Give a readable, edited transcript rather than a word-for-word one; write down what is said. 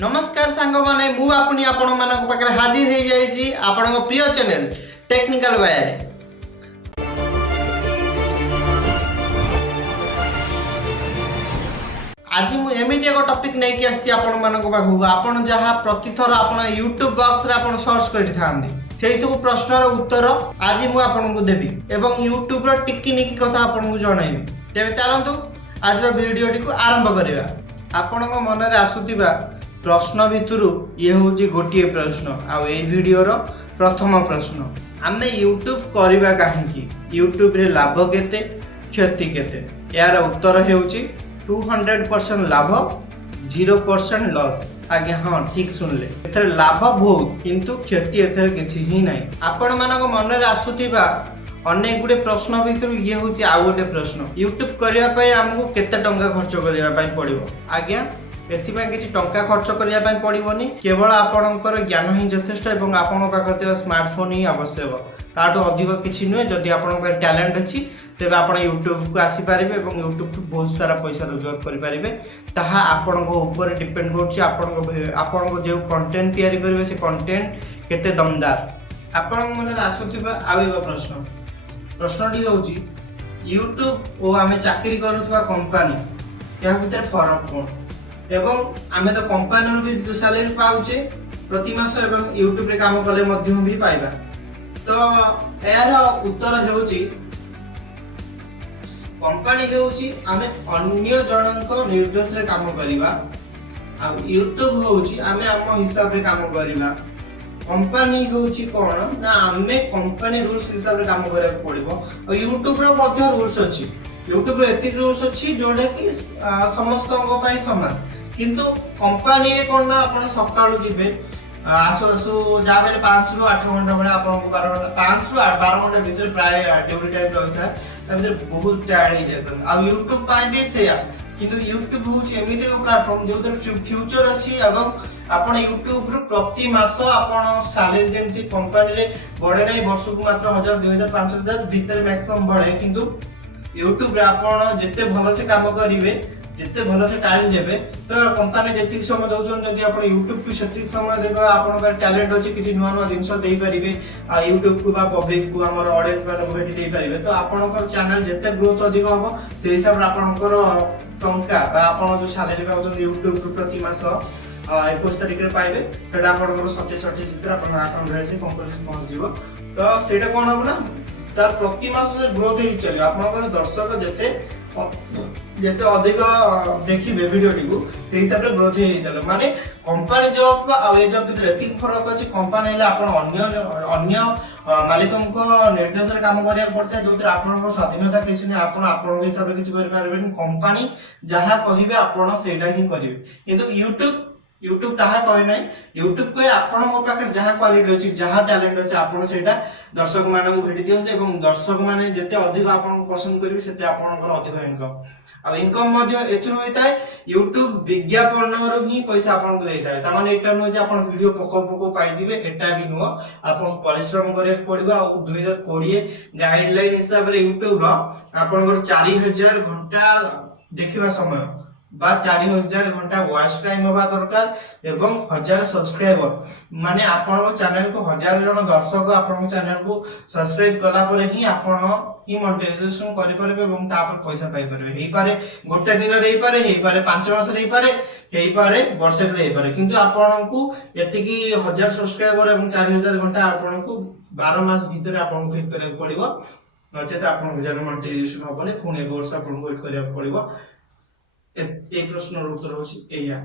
नमस्कार सांग माने मु आपनी आपण मानक पाखरे हाजिर हो जाइछि आपन प्रिय चैनल टेक्निकल वायर। आज मु एमिति एक टॉपिक नै कि आछि आपण मानक पाखु आपण जहा प्रतिथर आपण YouTube बॉक्स रे आपण सर्च करि थांदी सेही सब प्रश्नर उत्तर आज मु आपन को देबी एवं YouTube रो टिकी निकी कथा आपन को जणाइबी। तेबे चलंतु आज रो वीडियो टिकु आरंभ करिवा। आपण को मन रे आसुतिबा प्रश्न भितरु ये होची गोटिए प्रश्न आ ए वीडियो रो प्रथम प्रश्न आमे YouTube करिबा काहेकि YouTube रे लाभ केते क्षति केते यार उत्तर हेउची 200% लाभ 0% लॉस। आगे हाँ ठीक सुनले एथर लाभ बहुत किंतु क्षति एथर किछि ही नाही। आपण मानक मन रे आसुतिबा अनेक गुडे प्रश्न भितरु ये होची आ गोटे प्रश्न YouTube करिया पय हमकु केते टंका खर्च करिया पय पड़िबो। आज्ञा एथिपाई किछि टंका खर्च करिया पय पड़िबोनी केवल आपणकर ज्ञान ही यथेष्ट एवं आपण पाखर थिबा स्मार्टफोन ही आवश्यक ताटो अधिक किछि नुहे। जदि आपण पाखर टैलेंट अछि तेबे आपण YouTube को आसी पारिबे एवं YouTube को बहुत सारा पैसा रोजगार करि पारिबे। ताहा आपण को ऊपर डिपेंड करछि आपण को जे कंटेंट तयारी करिवे से कंटेंट केते दमदार। आपण मन आसुथिबा आवेबा प्रश्नटी होछि YouTube ओ आमे चाकरी करूथबा कंपनी या भीतर फरक कोन एवं आमे तो कंपनी रो भी सैलरी पाउचे प्रति मास एवं YouTube रे काम कले मध्यम भी पाइबा। तो यार उत्तर हेउची कंपनी हेउची आमे अन्य जनक निर्देश रे काम करिबा आ YouTube होउची आमे हम हिसाब रे काम करिबा। कंपनी होउची कोन ना आमे कंपनी रूल्स हिसाब रे काम करे पड़िबो और YouTube रे मध्य रूल्स अछि। YouTube रे एतिक रूल्स अछि जोडा कि समस्त को पई समान किंतु कंपनी रे कोन ना आपण सकाळू जिबे आसु आसु जा बेले 5 रु 8 घंटा बेले आपण को 12 घंटा 5 रु 12 घंटा भीतर प्राय ड्यूटी टाइम रहता है ता भीतर बहुत टायर्ड हो जाता आ YouTube पाई भी सेया किंतु YouTube होउची एमिति एक प्लेटफॉर्म जो फ्यूचर अछि एवं आपण YouTube रु प्रति मास आपण सैलरी जेंति कंपनी रे बडे नै वर्ष को मात्र 1000 2000 5000 भीतर मैक्सिमम बडे किंतु YouTube रे आपण जते भलो से काम करिवे जिते भलो से टाइम देबे तो कंपनी जेतिक समय दउछन जदि आपण YouTube को सेतिक समय देबा आपण का टैलेंट अछि किछि नुवा नुवा जिंस देई परिबे आ YouTube को बा पब्लिक को हमर ऑडियंस माने भेटी देई परिबे तो आपणकर चैनल जेते ग्रोथ अधिक होबो से हिसाब रे आपणकर टंका बा आपण जो सैलरी पाउछन YouTube को प्रति मास 21 तारिख रे पाइबे सेटा आपणकर 27 28 भीतर आपण अकाउंट रे से कंपनी पहुंच जिवो। तो सेटा कोन हो ना तार प्रति मास ग्रोथ ही चलियो आपणकर दर्शक जेते अधिक देखिबे वीडियो टिकु से हिसाब रे ग्रोथ ही चले माने कंपनी जॉब आ ए जॉब भीतर एतिक फरक अछि। कंपनी ले आपण अन्य मालिकन को निर्देश रे काम करिया पड़ता जोतिर आपण को स्वाधीनता किछि नै आपण हिसाब रे किछि करि पारबेन कंपनी जहा कहिबे आपण सेटा ही करिवे किंतु YouTube ताहा कहे नै YouTube को आपण को पाकर जहा क्वालिटी अछि जहा टैलेंट अछि आपण सेटा दर्शक माने को भेटी दियंते एवं दर्शक माने जेते अधिक आपण को पसंद करिवे सेते आपनकर अधिक इनकम आ इनकम मध्ये एथुर होइताय YouTube विज्ञापन रो ही पैसा आपण को देइताय ता माने एटा न जे आपण वीडियो पको पाई दिबे एटा भी नो आपण परिश्रम करे पड़िबा आ 2020 गाइडलाइन हिसाब रे YouTube रो आपनकर 4000 घंटा देखिबा समय बा 4000 घंटा वॉच टाइम होबा दरकार एवं 1000 सब्सक्राइबर माने आपन चैनल को 1000 जन दर्शक आपन चैनल को सब्सक्राइब कला परे ही आपन ही मोनेटाइजेशन करि परबे एवं ता पर पैसा पाई परबे। हेई पारे गोटे दिन रे हेई पारे 5 मास रे हेई पारे वर्ष रे हेई पारे किंतु आपन को एति की 1000 सब्सक्राइबर एवं 4000 घंटा आपन को 12 मास भीतर आपन को फिट करे पड़िबो नचेत आपन को जन मोनेटाइजेशन होबने पुणे एक वर्ष आपन को वेट करिया पड़िबो। एक प्रश्न उत्तर होछि एया।